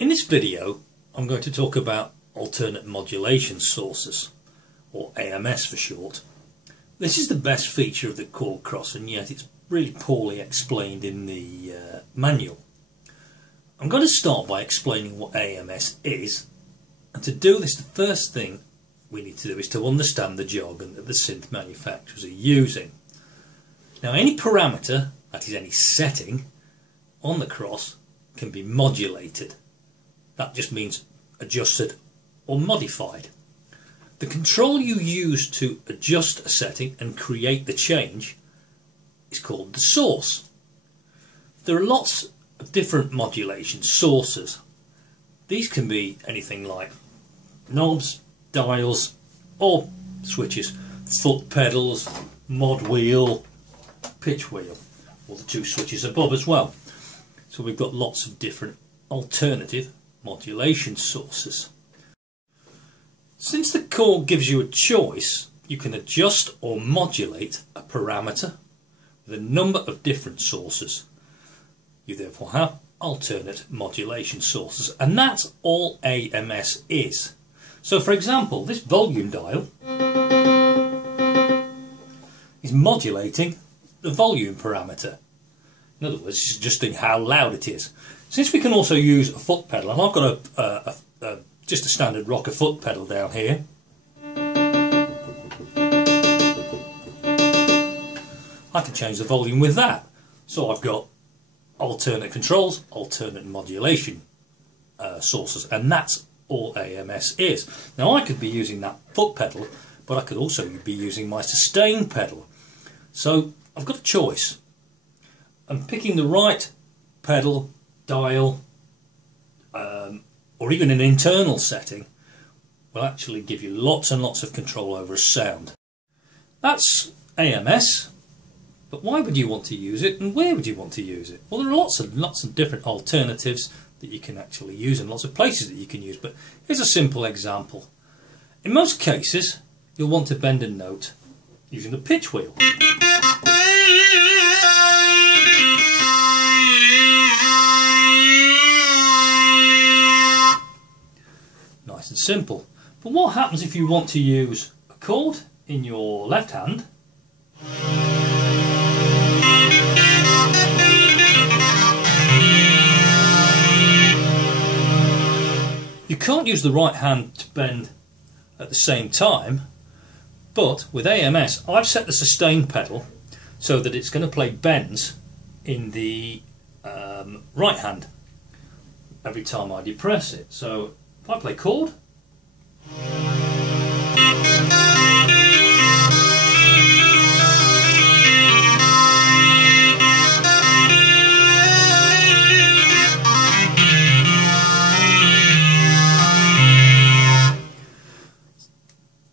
In this video I'm going to talk about alternate modulation sources, or AMS for short. This is the best feature of the Korg Kross, and yet it's really poorly explained in the manual. I'm going to start by explaining what AMS is, and to do this the first thing we need to do is to understand the jargon that the synth manufacturers are using. Now, any parameter, that is any setting, on the Kross can be modulated. That just means adjusted or modified. The control you use to adjust a setting and create the change is called the source. There are lots of different modulation sources. These can be anything like knobs, dials, or switches, foot pedals, mod wheel, pitch wheel, or the two switches above as well. So we've got lots of different alternative modulation sources. Since the Korg gives you a choice, you can adjust or modulate a parameter with a number of different sources. You therefore have alternate modulation sources, and that's all AMS is. So for example, this volume dial is modulating the volume parameter. In other words, it's adjusting how loud it is. Since we can also use a foot pedal, and I've got just a standard rocker foot pedal down here, I can change the volume with that. So I've got alternate controls, alternate modulation sources, and that's all AMS is. Now, I could be using that foot pedal, but I could also be using my sustain pedal. So I've got a choice. I'm picking the right pedal, dial, or even an internal setting will actually give you lots and lots of control over a sound. That's AMS, but why would you want to use it, and where would you want to use it? Well, there are lots of different alternatives that you can actually use, and lots of places that you can use, but here's a simple example. In most cases, you'll want to bend a note using the pitch wheel. Nice and simple. But what happens if you want to use a chord in your left hand You can't use the right hand to bend at the same time, but with AMS I've set the sustain pedal so that it's going to play bends in the right hand every time I depress it. So if I play chord,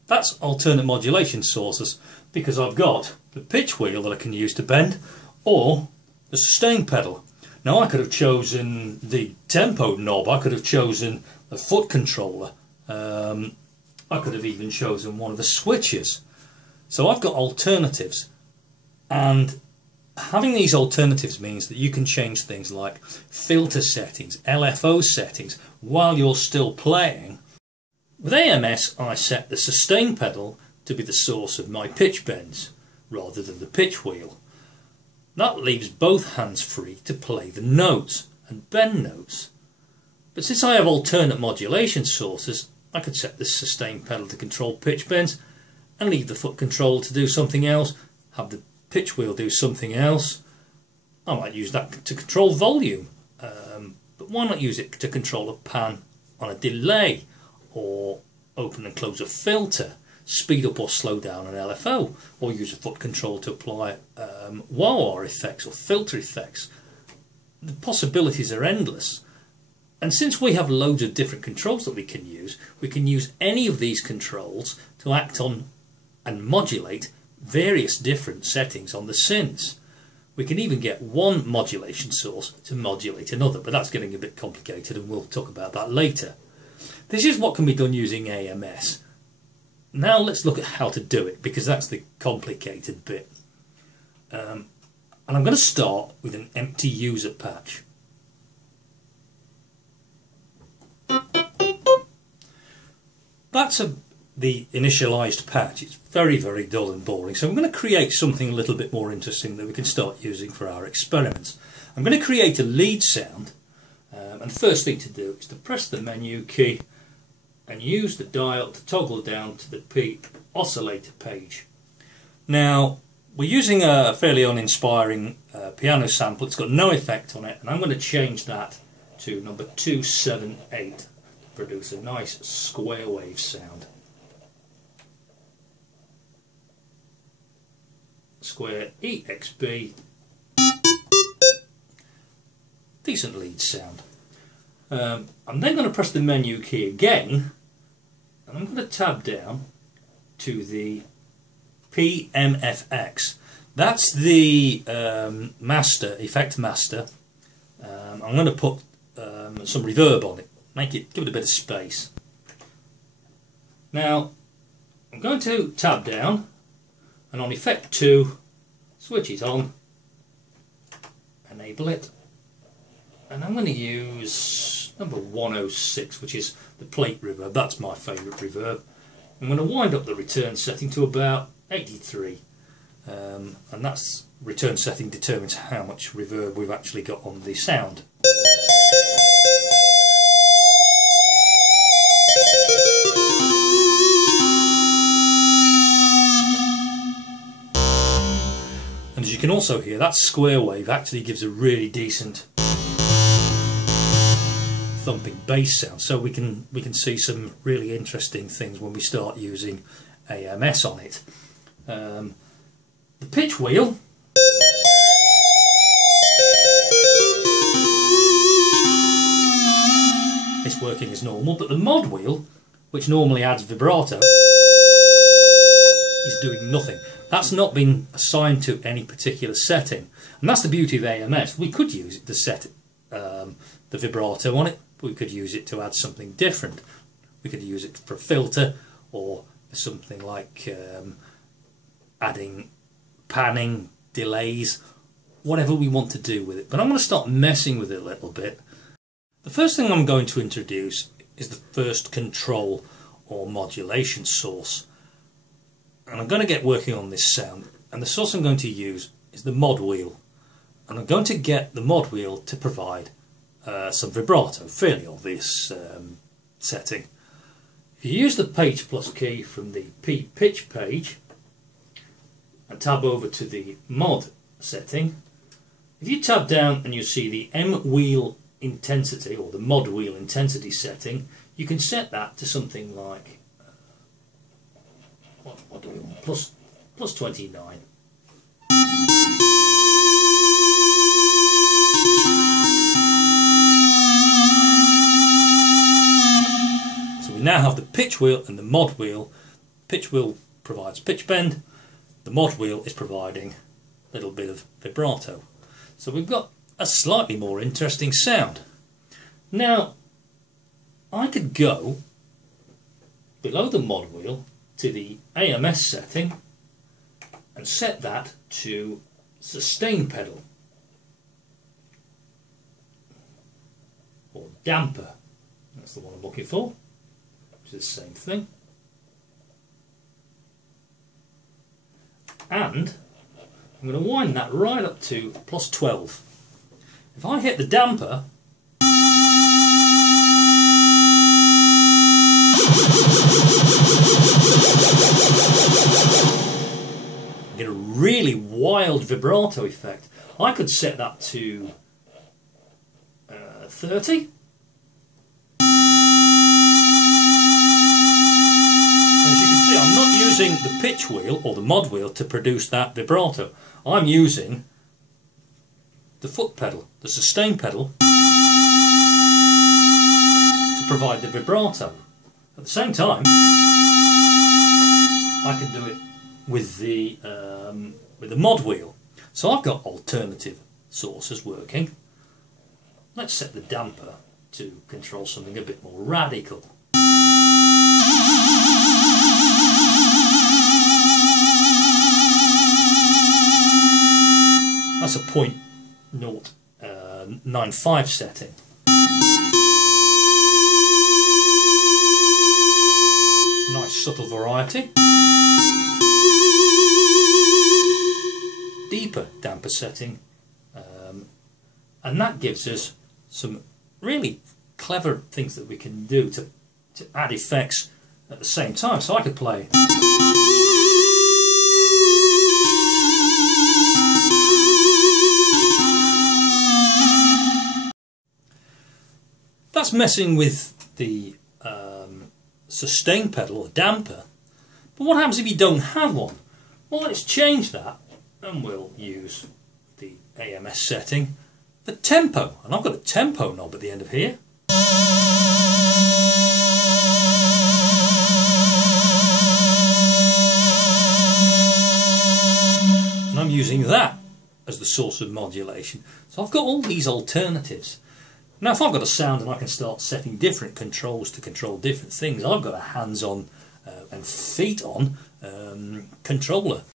that's alternate modulation sources, because I've got the pitch wheel that I can use to bend, or the sustain pedal. Now, I could have chosen the tempo knob, I could have chosen the foot controller, I could have even chosen one of the switches. So I've got alternatives, and having these alternatives means that you can change things like filter settings, LFO settings, while you're still playing. With AMS, I set the sustain pedal to be the source of my pitch bends rather than the pitch wheel. That leaves both hands free to play the notes and bend notes. But since I have alternate modulation sources, I could set the sustain pedal to control pitch bends and leave the foot control to do something else, have the pitch wheel do something else. I might use that to control volume, but why not use it to control a pan on a delay, or open and close a filter, speed up or slow down an LFO, or use a foot control to apply wah-wah effects or filter effects. The possibilities are endless, and since we have loads of different controls that we can use any of these controls to act on and modulate various different settings on the synths. We can even get one modulation source to modulate another, but that's getting a bit complicated, and we'll talk about that later. This is what can be done using AMS. Now let's look at how to do it, because that's the complicated bit. And I'm going to start with an empty user patch. that's the initialized patch. It's very, very dull and boring. So I'm going to create something a little bit more interesting that we can start using for our experiments. I'm going to create a lead sound, and the first thing to do is to press the menu key and use the dial to toggle down to the P oscillator page. Now we're using a fairly uninspiring piano sample. It's got no effect on it, and I'm going to change that to number 278 to produce a nice square wave sound. Square EXP, decent lead sound. I'm then going to press the menu key again, and I'm going to tab down to the PMFX. That's the master, effect master. I'm going to put some reverb on it, give it a bit of space. Now I'm going to tab down, and on effect 2, switch it on, enable it, and I'm going to use number 106, which is the plate reverb. That's my favourite reverb. I'm going to wind up the return setting to about 83, and that's return setting determines how much reverb we've actually got on the sound. And as you can also hear, that square wave actually gives a really decent thumping bass sound. So we can see some really interesting things when we start using AMS on it. The pitch wheel is working as normal, but the mod wheel, which normally adds vibrato, is doing nothing. That's not been assigned to any particular setting, and that's the beauty of AMS. We could use it to set the vibrato on it. We could use it to add something different. We could use it for a filter, or something like adding panning, delays, whatever we want to do with it. But I'm going to start messing with it a little bit. The first thing I'm going to introduce is the first control or modulation source. And I'm going to get working on this sound, and the source I'm going to use is the mod wheel, and I'm going to get the mod wheel to provide some vibrato, fairly obvious setting. If you use the page plus key from the P pitch page and tab over to the mod setting, if you tab down and you see the M wheel intensity, or the mod wheel intensity setting, you can set that to something like what do we want? Plus 29. So we now have the pitch wheel and the mod wheel. Pitch wheel provides pitch bend. The mod wheel is providing a little bit of vibrato. So we've got a slightly more interesting sound. Now I could go below the mod wheel to the AMS setting and set that to sustain pedal or damper. That's the one I'm looking for, which is the same thing. And I'm going to wind that right up to plus 12. If I hit the damper, I get a really wild vibrato effect. I could set that to 30. As you can see, I'm not using the pitch wheel or the mod wheel to produce that vibrato. I'm using the foot pedal, the sustain pedal, to provide the vibrato. At the same time, I can do it with the mod wheel. So I've got alternative sources working. Let's set the damper to control something a bit more radical. That's a 0.095 setting. empty. Deeper damper setting, and that gives us some really clever things that we can do to add effects at the same time. So I could play. That's messing with the sustain pedal or damper, but what happens if you don't have one? Well, let's change that and we'll use the AMS setting, the tempo, and I've got a tempo knob at the end of here. And I'm using that as the source of modulation. So I've got all these alternatives. Now if I've got a sound and I can start setting different controls to control different things, I've got a hands-on and feet-on controller.